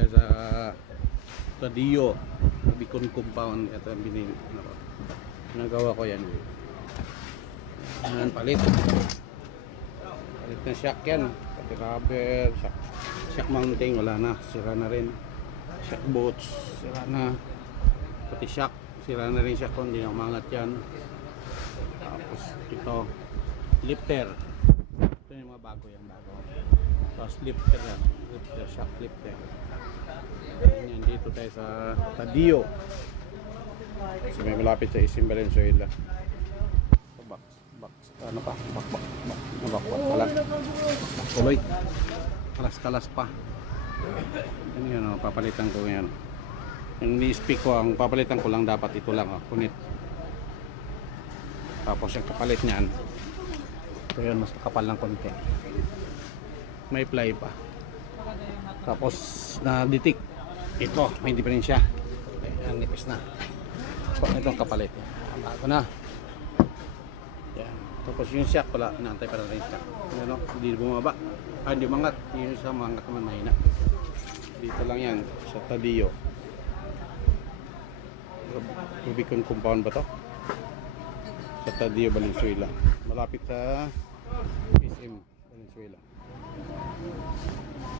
tayo sa Tadio Bicon compound. Ito ang binili ako. Nagawa ko yan. Ayan, palit na shock yan, pati rubber, shock mounting wala na, sira na rin. Shock bolts sira na, pati shock sira na rin. Shock kung hindi na umangat yan. Tapos ito lifter, ito yung mga bago yan, bago. Tapos lifter yan, lifter, shock lifter. Yan, dito tayo sa Tadio. So may malapit sa Isim Valenzuela. Ano pa? Bak pala. Tuloy. Kalas-kalas pa. Ano yun, papalitan ko yan. Yung ni-speak ko, ang papalitan ko lang dapat ito lang, kunit. Tapos yung kapalit niyan, ito yun, mas makapal ng konti. May ply pa. Tapos na-detect. Ito, may diferensya. Ayan, nipis na. Itong kapalit. Bago na. Yan. Tapos yung shock pala, naantay pa rin yung shock. Ano, hindi bumaba. Hindi mangat. Yung isa mangat naman mahina. Dito lang yan, sa Tadio. Rubicon compound ba to? Sa Tadio, Valenzuela. Malapit sa SM Valenzuela.